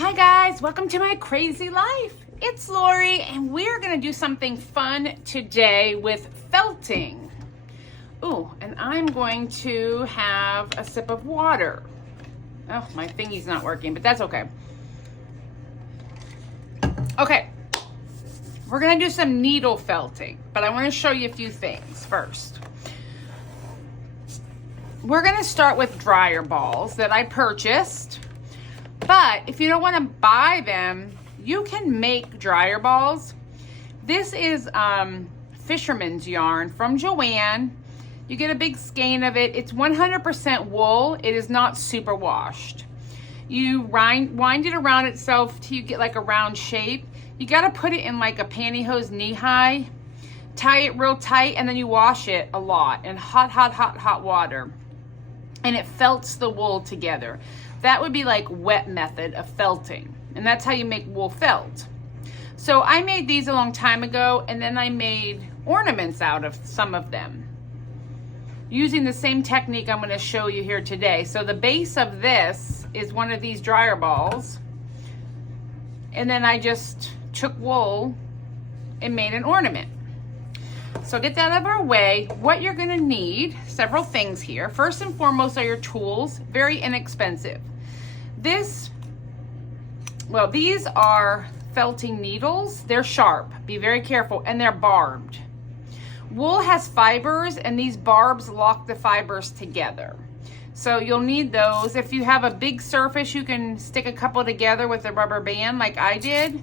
Hi guys, welcome to my crazy life. It's Lori and we're gonna do something fun today with felting. Ooh, and I'm going to have a sip of water. Oh, my thingy's not working, but that's okay. Okay, we're gonna do some needle felting, but I wanna show you a few things first. We're gonna start with dryer balls that I purchased. But if you don't want to buy them, you can make dryer balls. This is fisherman's yarn from Joann. You get a big skein of it. It's 100% wool. It is not super washed. You wind it around itself till you get like a round shape. You got to put it in like a pantyhose knee high. Tie it real tight and then you wash it a lot in hot water. And it felts the wool together. That would be like wet method of felting. And that's how you make wool felt. So I made these a long time ago and then I made ornaments out of some of them. Using the same technique I'm going to show you here today. So the base of this is one of these dryer balls. And then I just took wool and made an ornament. So get that out of our way. What you're gonna need, several things here. First and foremost are your tools, very inexpensive. These are felting needles. They're sharp, be very careful, and they're barbed. Wool has fibers and these barbs lock the fibers together. So you'll need those. If you have a big surface, you can stick a couple together with a rubber band like I did,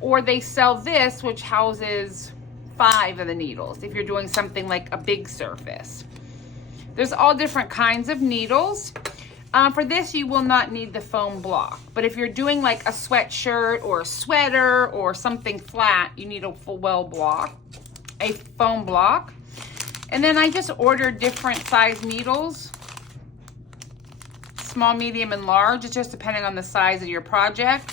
or they sell this, which houses 5 of the needles if you're doing something like a big surface. There's all different kinds of needles. For this, you will not need the foam block, but if you're doing like a sweatshirt or a sweater or something flat, you need a foam block. And then I just ordered different size needles, small, medium, and large. It's just depending on the size of your project.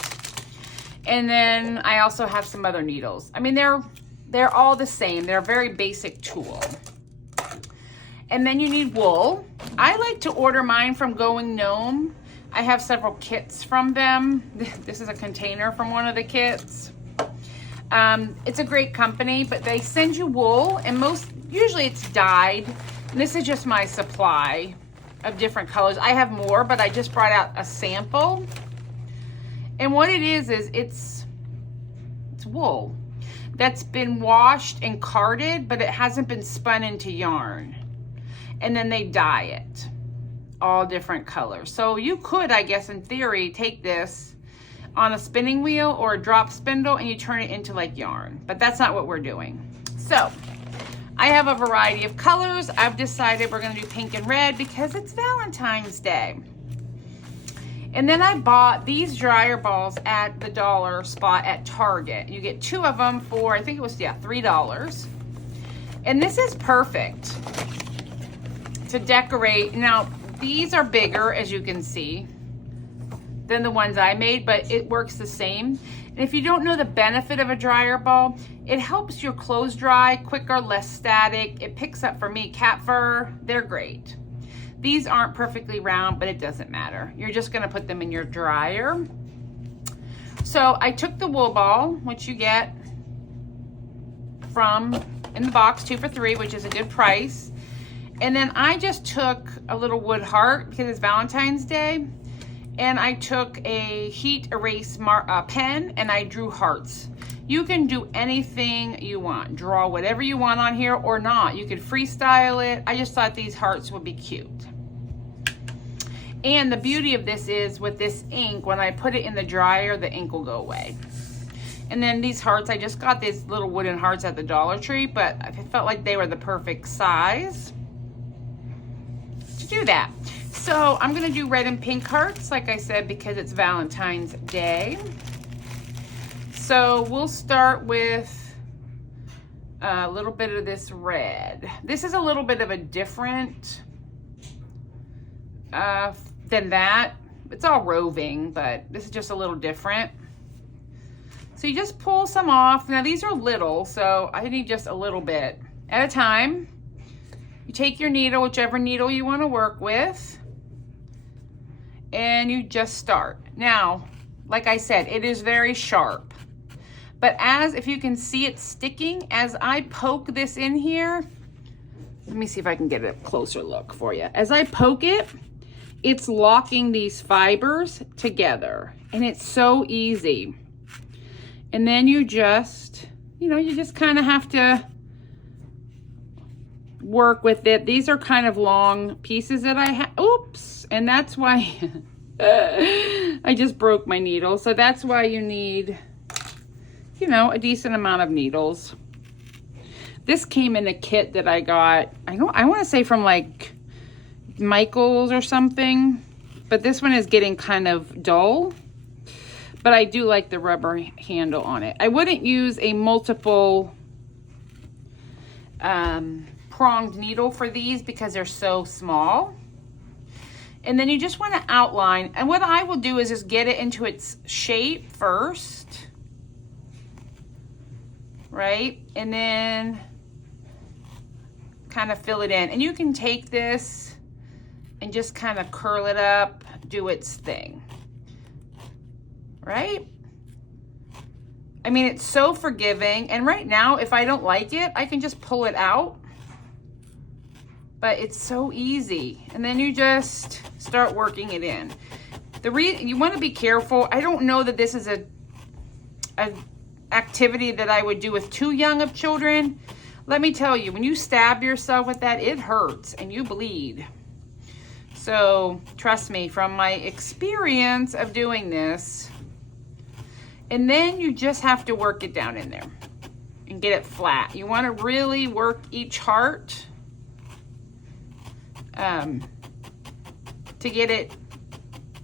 And then I also have some other needles. I mean, they're all the same. They're a very basic tool. And then you need wool. I like to order mine from Going Gnome. I have several kits from them. This is a container from one of the kits. It's a great company, but they send you wool and usually it's dyed. And this is just my supply of different colors. I have more, but I just brought out a sample. And what it is it's wool that's been washed and carded, but it hasn't been spun into yarn. And then they dye it, all different colors. So you could, I guess, in theory, take this on a spinning wheel or a drop spindle and you turn it into like yarn, but that's not what we're doing. So I have a variety of colors. I've decided we're gonna do pink and red because it's Valentine's Day. And then I bought these dryer balls at the dollar spot at Target. You get 2 of them for, I think it was, $3. And this is perfect to decorate. Now, these are bigger, as you can see, than the ones I made, but it works the same. And if you don't know the benefit of a dryer ball, it helps your clothes dry quicker, less static. It picks up, for me, cat fur. They're great. These aren't perfectly round, but it doesn't matter. You're just gonna put them in your dryer. So I took the wool ball, which you get in the box, 2 for $3, which is a good price. And then I just took a little wood heart because it's Valentine's Day. And I took a heat erase pen and I drew hearts. You can do anything you want. Draw whatever you want on here or not. You could freestyle it. I just thought these hearts would be cute. And the beauty of this is with this ink, when I put it in the dryer, the ink will go away. And then these hearts, I just got these little wooden hearts at the Dollar Tree, but I felt like they were the perfect size to do that. So I'm gonna do red and pink hearts, like I said, because it's Valentine's Day. So we'll start with a little bit of this red. This is a little bit of a different than that. It's all roving, but this is just a little different. So you just pull some off. Now these are little, so I need just a little bit at a time. You take your needle, whichever needle you want to work with, and you just start. Now, Like I said, it is very sharp. But if you can see it sticking, as I poke this in here, let me see if I can get a closer look for you. As I poke it, it's locking these fibers together, and it's so easy. And then you just, you just kind of have to work with it. These are kind of long pieces that I have. Oops, and that's why I just broke my needle. So that's why you need, a decent amount of needles. This came in a kit that I got, I want to say from like Michael's or something, but this one is getting kind of dull. But I do like the rubber handle on it. I wouldn't use a multiple pronged needle for these because they're so small. And then you just want to outline. And what I will do is just get it into its shape first. Right? And then kind of fill it in. And you can take this and just kind of curl it up, do its thing. Right? I mean, it's so forgiving. And right now, if I don't like it, I can just pull it out. But it's so easy. And then you just start working it in. You want to be careful. I don't know that this is a activity that I would do with too young of children. Let me tell you, when you stab yourself with that, it hurts and you bleed. So trust me, from my experience of doing this. And then you just have to work it down in there and get it flat. You want to really work each heart to get it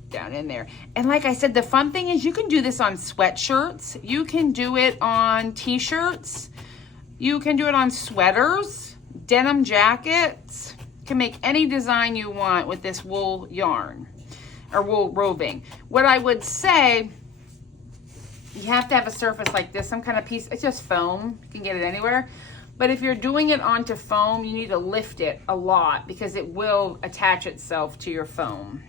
down in there. And like I said, the fun thing is you can do this on sweatshirts. You can do it on t-shirts. You can do it on sweaters, denim jackets. You can make any design you want with this wool yarn or wool roving. What I would say, you have to have a surface like this, some kind of piece. It's just foam. You can get it anywhere. But if you're doing it onto foam, you need to lift it a lot because it will attach itself to your foam.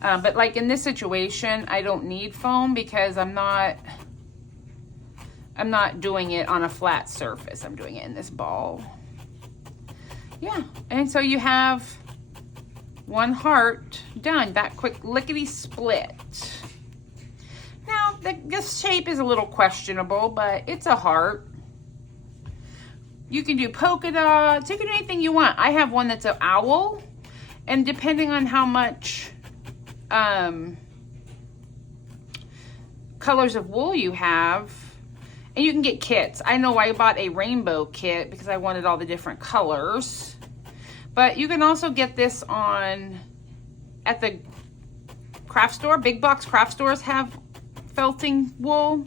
But like in this situation, I don't need foam because I'm not doing it on a flat surface. I'm doing it in this ball. Yeah, and so you have one heart done, that quick lickety split. Now, this shape is a little questionable, but it's a heart. You can do polka dots, you can do anything you want. I have one that's an owl, and depending on how much colors of wool you have, and you can get kits. I know I bought a rainbow kit because I wanted all the different colors. But you can also get this at the craft store. Big box craft stores have felting wool,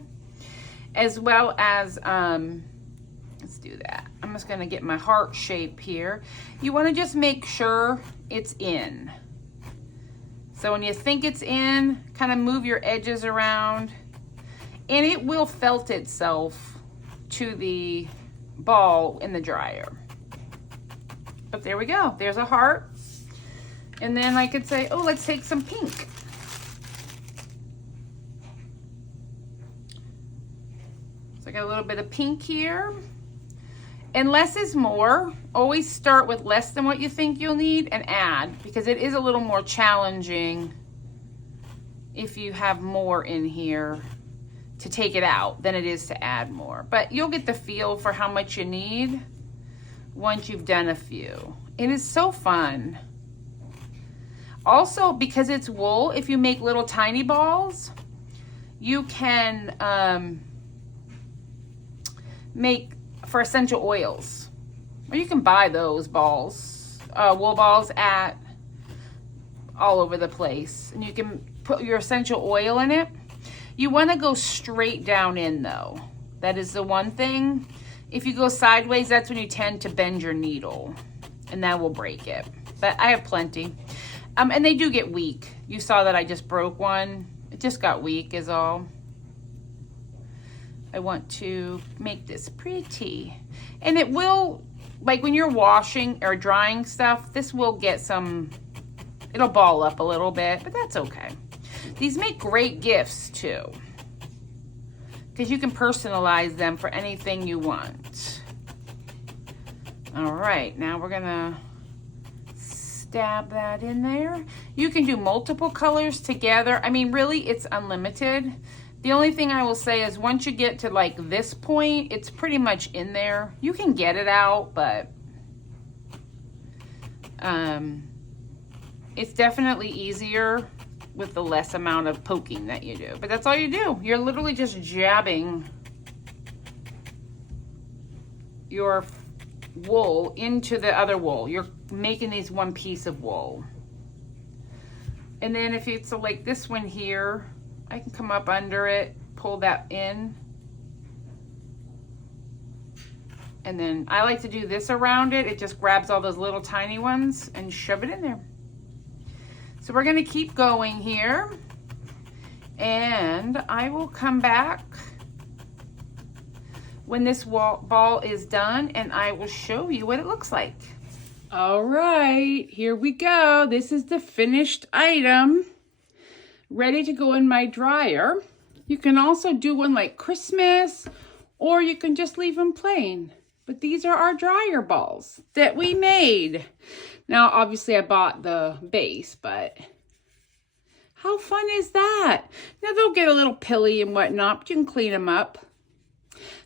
as well as, let's do that. I'm just gonna get my heart shape here. You wanna just make sure it's in. So when you think it's in, kind of move your edges around, and it will felt itself to the ball in the dryer. But there we go, there's a heart. And then I could say, oh, let's take some pink. So I got a little bit of pink here. And less is more. Always start with less than what you think you'll need and add, because it is a little more challenging if you have more in here to take it out than it is to add more. But you'll get the feel for how much you need once you've done a few. It is so fun. Also, because it's wool, if you make little tiny balls, you can make for essential oils. Or you can buy those balls, wool balls at all over the place. And you can put your essential oil in it. You want to go straight down in though. That is the one thing. If you go sideways, that's when you tend to bend your needle and that will break it. But I have plenty. And they do get weak. You saw that I just broke one. It just got weak is all. I want to make this pretty. And it will, like when you're washing or drying stuff, this will get some, it'll ball up a little bit, but that's okay. These make great gifts too, because you can personalize them for anything you want. All right, now we're gonna stab that in there. You can do multiple colors together. I mean, really, it's unlimited. The only thing I will say is once you get to like this point, it's pretty much in there. You can get it out, but it's definitely easier with the less amount of poking that you do. But that's all you do. You're literally just jabbing your wool into the other wool. You're making these one piece of wool. And then if it's like this one here, I can come up under it, pull that in. And then I like to do this around it. It just grabs all those little tiny ones and shove it in there. So we're gonna keep going here. And I will come back when this ball is done and I will show you what it looks like. All right, here we go. This is the finished item, ready to go in my dryer. You can also do one like Christmas, or you can just leave them plain. But these are our dryer balls that we made. Now, obviously I bought the base, but how fun is that? Now they'll get a little pilly and whatnot, but you can clean them up.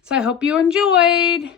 So I hope you enjoyed.